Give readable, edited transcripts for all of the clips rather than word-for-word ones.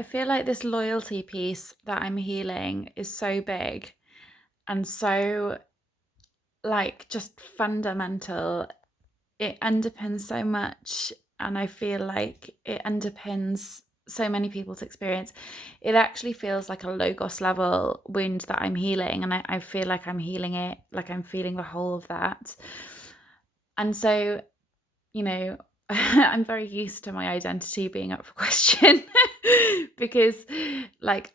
I feel like this loyalty piece that I'm healing is so big and so like just fundamental. It underpins so much, and I feel like it underpins so many people's experience. It actually feels like a logos level wound that I'm healing, and I feel like I'm healing it, like I'm feeling the whole of that. And so, you know, I'm very used to my identity being up for question because, like,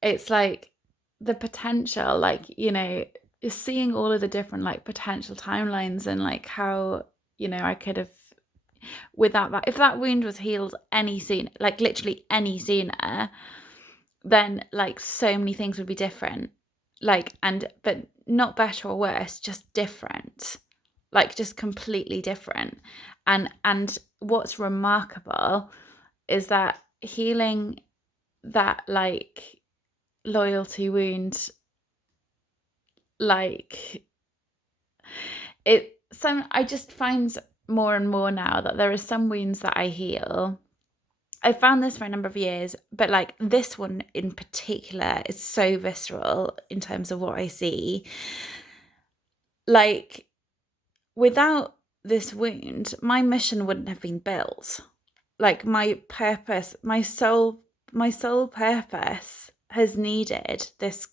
it's like the potential, like, is seeing all of the different like potential timelines and like how, I could have without that, if that wound was healed any sooner, like literally any sooner, then like so many things would be different. Like, but not better or worse, just different. Like just completely different. And what's remarkable is that healing that like loyalty wound, like I just find more and more now that there are some wounds that I heal. I found this for a number of years, but like this one in particular is so visceral in terms of what I see. Like, without this wound, my mission wouldn't have been built. Like my purpose, my sole purpose has needed this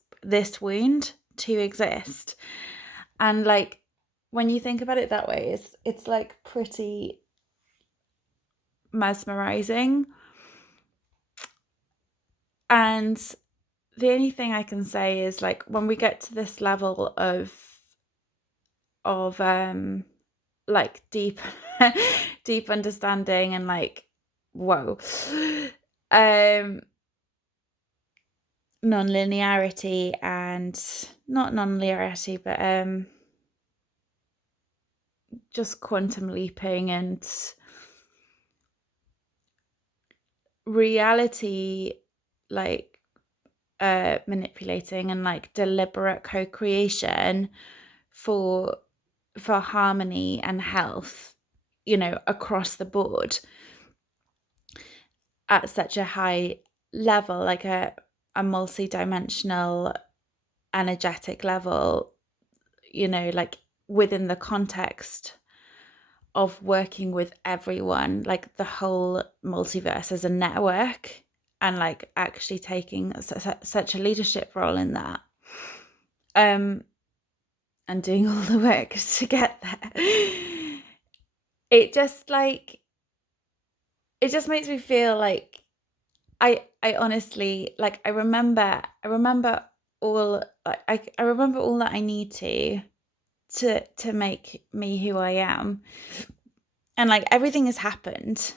wound to exist. And like when you think about it that way, it's like pretty mesmerizing. And the only thing I can say is like when we get to this level of like deep deep understanding and like whoa, um non-linearity, and not non-linearity, but just quantum leaping and reality, like manipulating and like deliberate co-creation for harmony and health, across the board at such a high level, like a multi-dimensional energetic level, like within the context of working with everyone, like the whole multiverse as a network, and like actually taking such a leadership role in that, and doing all the work to get there. It just makes me feel like I honestly, like, I remember all, like, I remember all that I need to make me who I am, and like everything has happened,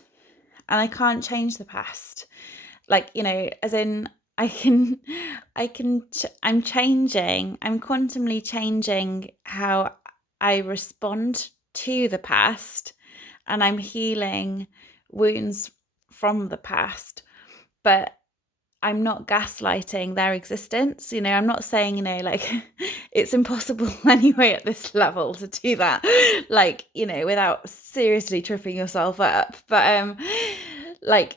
and I can't change the past. Like, as in I'm changing, I'm quantumly changing how I respond to the past, and I'm healing wounds from the past, but I'm not gaslighting their existence. I'm not saying, like it's impossible anyway at this level to do that, like, without seriously tripping yourself up. But like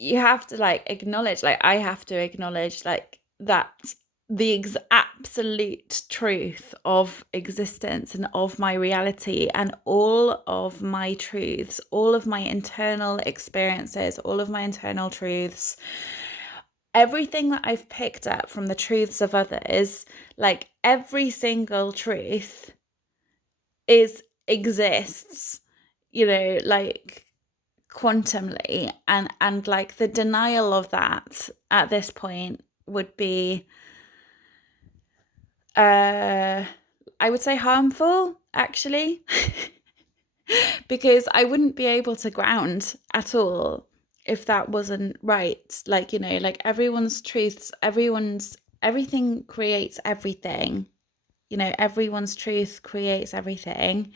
you have to like acknowledge, like I have to acknowledge like that the absolute truth of existence and of my reality, and all of my truths, all of my internal experiences, all of my internal truths, everything that I've picked up from the truths of others, like every single truth exists, like quantumly, and like the denial of that at this point would be I would say harmful, actually. Because I wouldn't be able to ground at all if that wasn't right. Like, like everyone's truths, everything creates everything. Everyone's truth creates everything.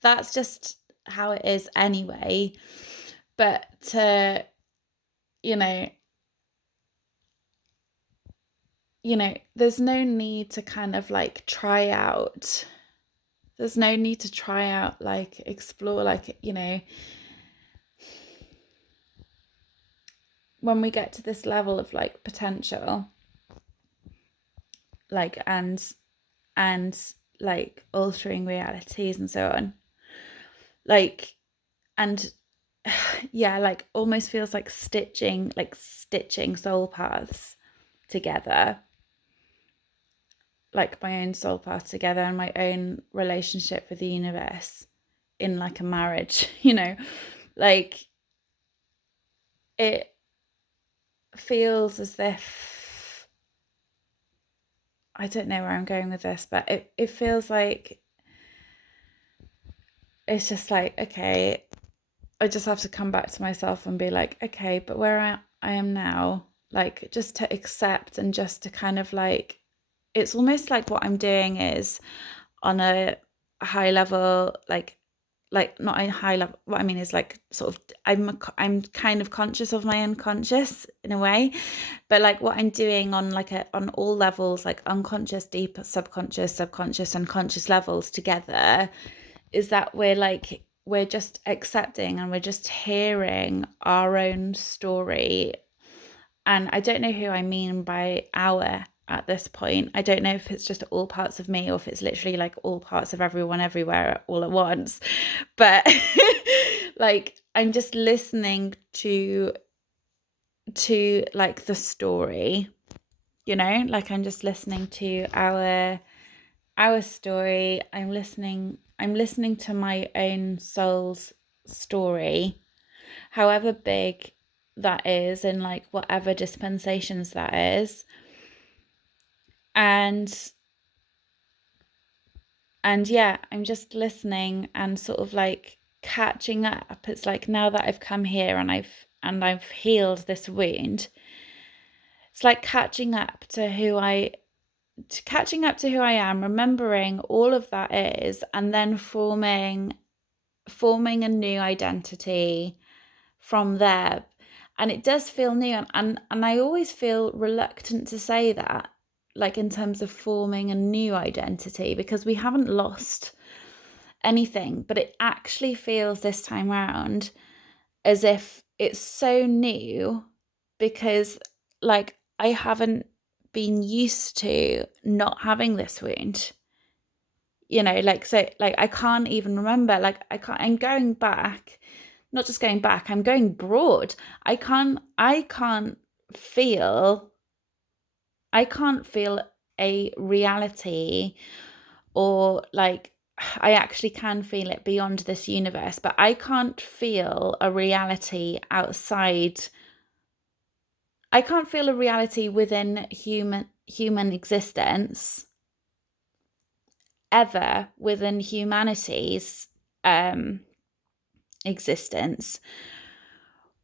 That's just how it is anyway. But you know, there's no need to kind of like try out. There's no need to try out, like explore, like, when we get to this level of like potential, like and like altering realities and so on, like, and yeah, like almost feels like stitching soul paths together, like my own soul path together and my own relationship with the universe in like a marriage, like it feels as if, I don't know where I'm going with this, but it feels like it's just like, okay, I just have to come back to myself and be like, okay, but where I am now, like just to accept and just to kind of like, it's almost like what I'm doing is on a high level, like not a high level, what I mean is like sort of I'm kind of conscious of my unconscious in a way, but like what I'm doing on like on all levels, like unconscious, deep, subconscious, and conscious levels together, is that we're just accepting and we're just hearing our own story. And I don't know who I mean by our at this point. I don't know if it's just all parts of me or if it's literally like all parts of everyone everywhere all at once. But like I'm just listening to like the story, like I'm just listening to our story. I'm listening to my own soul's story, however big that is, in like whatever dispensations that is. And yeah, I'm just listening and sort of like catching up. It's like now that I've come here and I've healed this wound, it's like catching up to who I am, remembering all of that is, and then forming a new identity from there. And it does feel new, and I always feel reluctant to say that, like in terms of forming a new identity, because we haven't lost anything, but it actually feels this time round as if it's so new, because like I haven't been used to not having this wound, like, so like I can't even remember, like I'm going back, not just going back, I'm going broad. I can't feel I can't feel a reality, or like I actually can feel it beyond this universe, but I can't feel a reality outside. I can't feel a reality within human existence, ever within humanity's existence,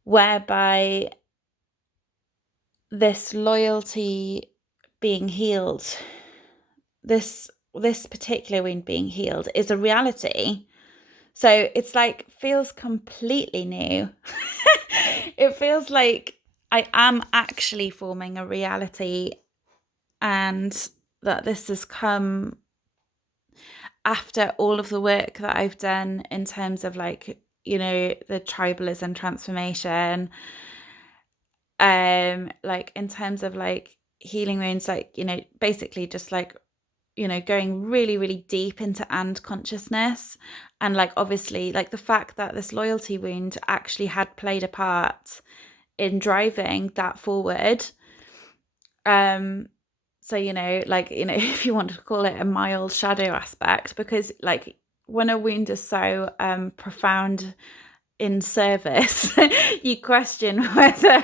whereby this loyalty being healed, this particular wound being healed, is a reality. So it's like feels completely new. It feels like I am actually forming a reality, and that this has come after all of the work that I've done in terms of like, the tribalism transformation, like in terms of like healing wounds, like, basically just like, going really, really deep into and consciousness. And like, obviously, like the fact that this loyalty wound actually had played a part in driving that forward. So, like, if you want to call it a mild shadow aspect, because like when a wound is so profound in service, you question whether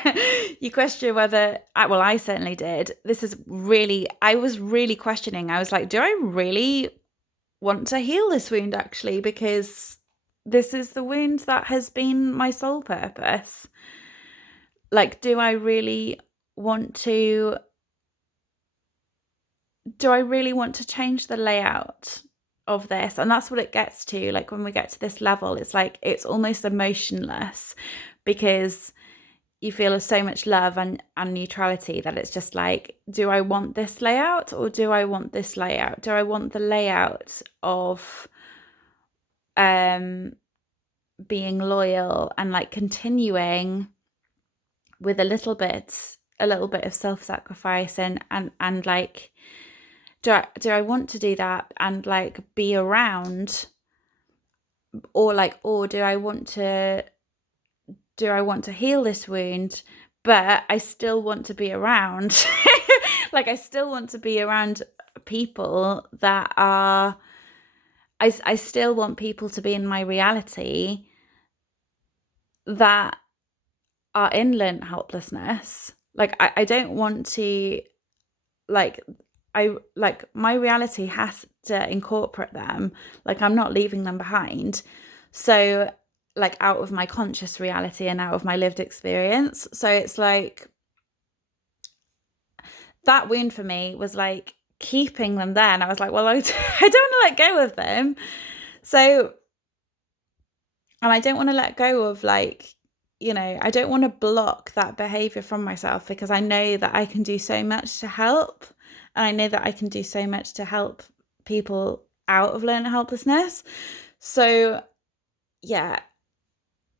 well, I certainly did. I was really questioning. I was like, do I really want to heal this wound, actually? Because this is the wound that has been my sole purpose. Like, do I really want to change the layout of this? And that's what it gets to. Like when we get to this level, it's like it's almost emotionless, because you feel so much love and neutrality that it's just like, do I want this layout, or do I want this layout? Do I want the layout of being loyal and like continuing with a little bit of self-sacrifice, and like, do I want to do that and like be around, or do I want to heal this wound, but I still want to be around. Like, I still want to be around people that are, I still want people to be in my reality that are in learned helplessness. Like, I don't want to, like, my reality has to incorporate them. Like, I'm not leaving them behind. So, like, out of my conscious reality and out of my lived experience. So it's like, that wound for me was like keeping them there. And I was like, well, I don't want to let go of them. So, and I don't want to let go of, like, I don't want to block that behavior from myself, because I know that I can do so much to help. And I know that I can do so much to help people out of learned helplessness. So, yeah.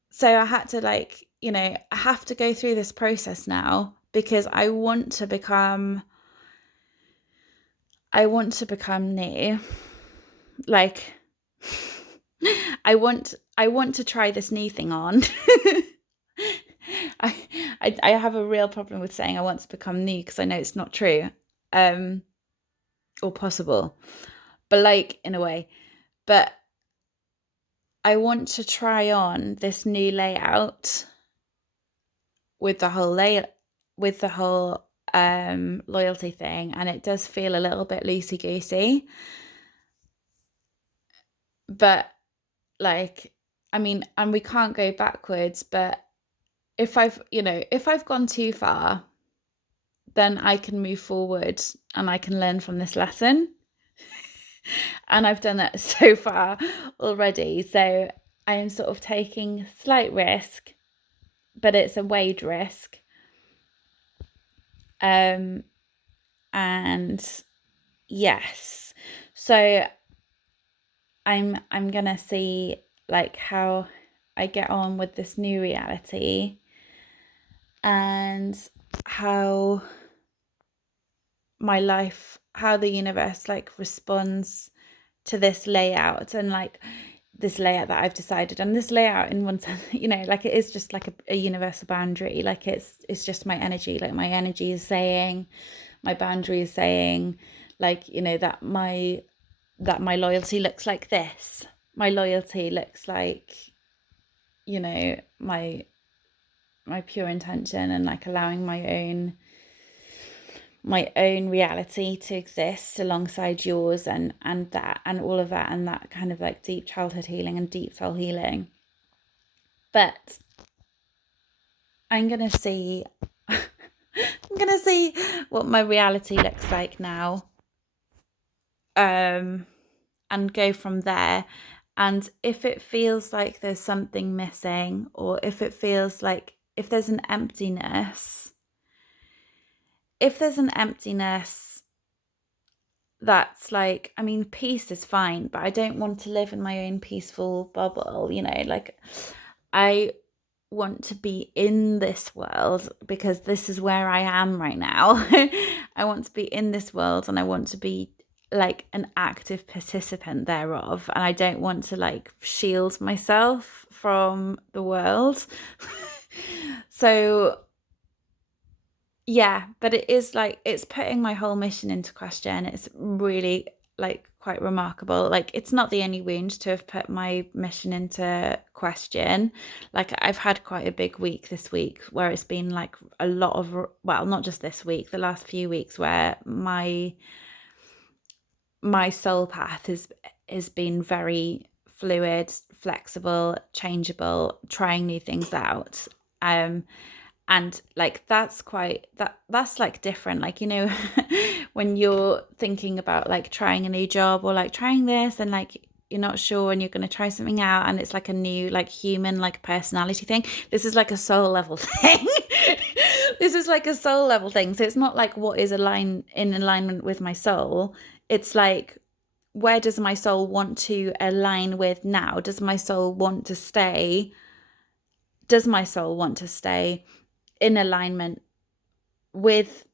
So I had to, like, I have to go through this process now, because I want to become new. Like, I want to try this new thing on. I have a real problem with saying I want to become new, because I know it's not true, or possible, but like, in a way. But I want to try on this new layout with the whole loyalty thing, and it does feel a little bit loosey goosey. But, like, I mean, and we can't go backwards, but if I've gone too far, then I can move forward and I can learn from this lesson. And I've done that so far already. So I am sort of taking slight risk, but it's a weighed risk. And yes, so I'm gonna see, like, how I get on with this new reality, and how the universe, like, responds to this layout, and like this layout that I've decided. And this layout, in one sense, like, it is just like a universal boundary. Like, it's just my energy. Like, my energy is saying, my boundary is saying, like, that my loyalty looks like this. My loyalty looks like, my pure intention, and like allowing my own reality to exist alongside yours, and that, and all of that, and that kind of like deep childhood healing and deep soul healing. But I'm gonna see what my reality looks like now, and go from there. And if it feels like there's something missing, or if it feels like, if there's an emptiness, that's like, I mean, peace is fine, but I don't want to live in my own peaceful bubble, like, I want to be in this world, because this is where I am right now. I want to be in this world, and I want to be like an active participant thereof, and I don't want to, like, shield myself from the world. So yeah, but it is like, it's putting my whole mission into question. It's really, like, quite remarkable. Like, it's not the only wound to have put my mission into question. Like, I've had quite a big week this week, where it's been like a lot of, well, not just this week, the last few weeks, where my soul path has been very fluid, flexible, changeable, trying new things out. And like, that's like different, like, when you're thinking about, like, trying a new job, or like trying this, and like, you're not sure, and you're going to try something out, and it's like a new, like, human, like, personality thing. This is like a soul level thing. This is like a soul level thing. So it's not like what is in alignment with my soul. It's like, where does my soul want to align with now? Does my soul want to stay in alignment with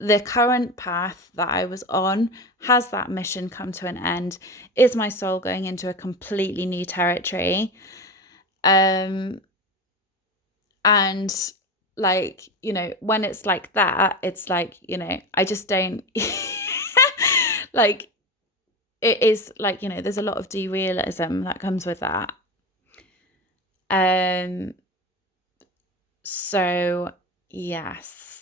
the current path that I was on. Has that mission come to an end? Is my soul going into a completely new territory? And like, when it's like that, it's like, I just don't like, it is like, there's a lot of derealism that comes with that. So yes.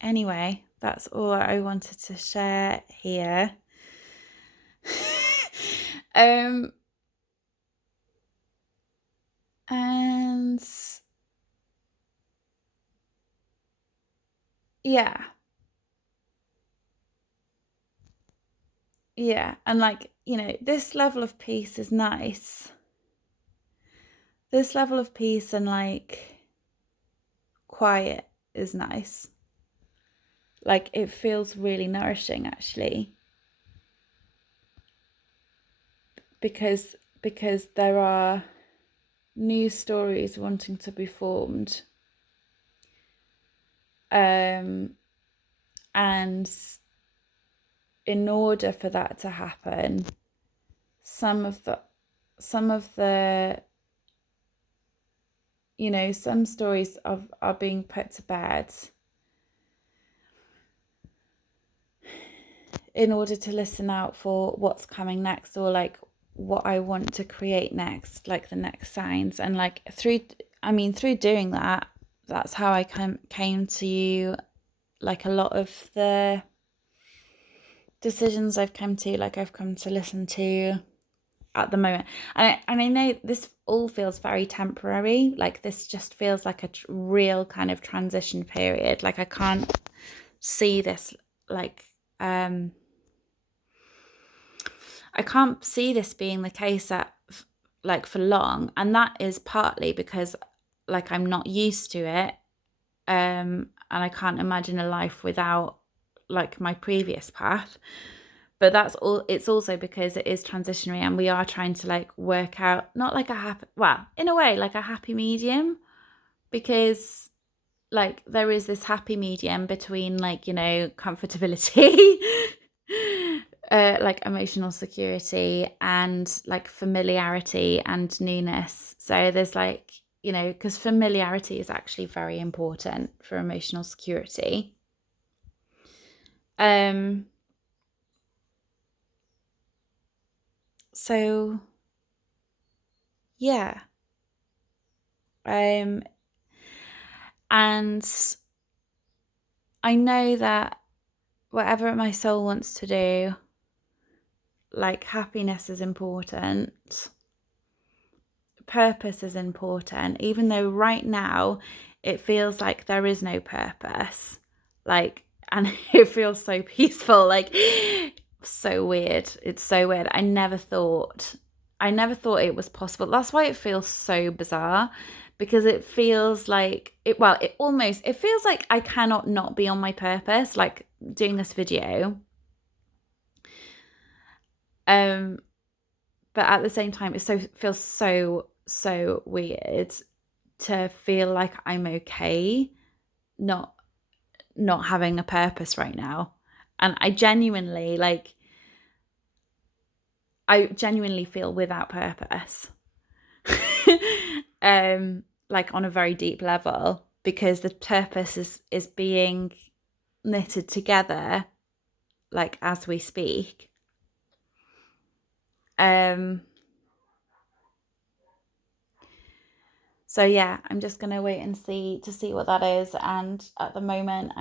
Anyway, that's all I wanted to share here. And yeah. And like, this level of peace is nice. This level of peace and like quiet is nice. Like, it feels really nourishing, actually, because there are new stories wanting to be formed, and in order for that to happen, some of the some stories are being put to bed in order to listen out for what's coming next, or like what I want to create next, like the next signs. And like through doing that, that's how I came to like a lot of the decisions I've come to listen to at the moment. And I know this all feels very temporary. Like, this just feels like a real kind of transition period. Like, I can't see this like I can't see this being the case for long, and that is partly because like I'm not used to it, and I can't imagine a life without like my previous path. But that's all. It's also because it is transitionary, and we are trying to like work out not like in a way like a happy medium, because like there is this happy medium between like comfortability like emotional security and like familiarity and newness. So there's like, because familiarity is actually very important for emotional security. So yeah. And I know that whatever my soul wants to do, like, happiness is important, purpose is important, even though right now it feels like there is no purpose, like, and it feels so peaceful, like, so weird. It's so weird. I never thought it was possible. That's why it feels so bizarre, because it feels like it feels like I cannot not be on my purpose, like doing this video. But at the same time, feels so weird to feel like I'm okay not having a purpose right now. And I genuinely feel without purpose. Like, on a very deep level, because the purpose is being knitted together like as we speak. So yeah, I'm just gonna wait and see what that is. And at the moment,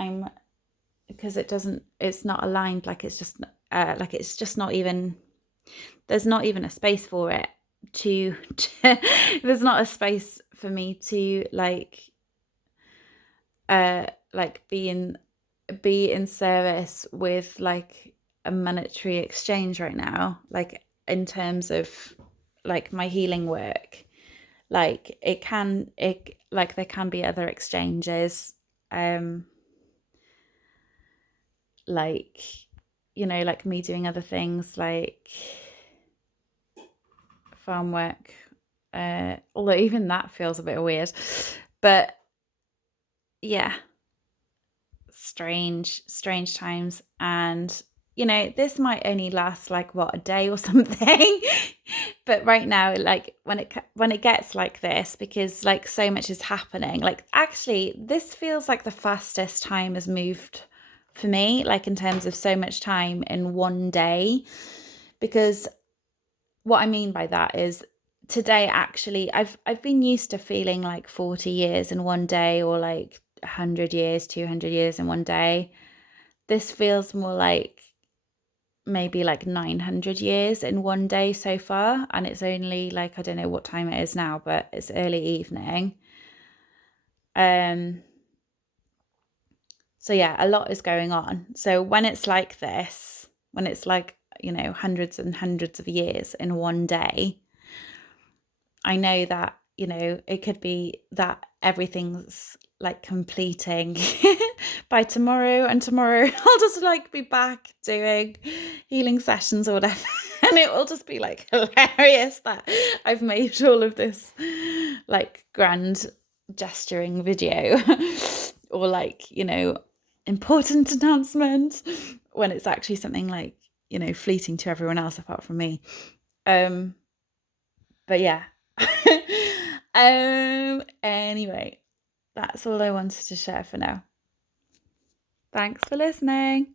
because it's not aligned. Like, it's just not even. There's not even a space for it to. There's not a space for me to be in service with like a monetary exchange right now. Like, in terms of like my healing work. Like, there can be other exchanges, like, like me doing other things like farm work, Although even that feels a bit weird. But yeah, strange times. And this might only last like what, a day or something. But right now, like when it gets like this, because like so much is happening, like actually this feels like the fastest time has moved for me, like in terms of so much time in one day. Because what I mean by that is today actually I've been used to feeling like 40 years in one day, or like 100 years, 200 years in one day. This feels more like maybe like 900 years in one day so far, and it's only like, I don't know what time it is now, but it's early evening. So yeah, a lot is going on. So when it's like this, when it's like, hundreds and hundreds of years in one day, I know that, it could be that everything's like completing by tomorrow, and tomorrow I'll just like be back doing healing sessions or whatever. And it will just be like hilarious that I've made all of this like grand gesturing video or like, important announcement, when it's actually something like, fleeting to everyone else apart from me. But yeah. Anyway, that's all I wanted to share for now. Thanks for listening.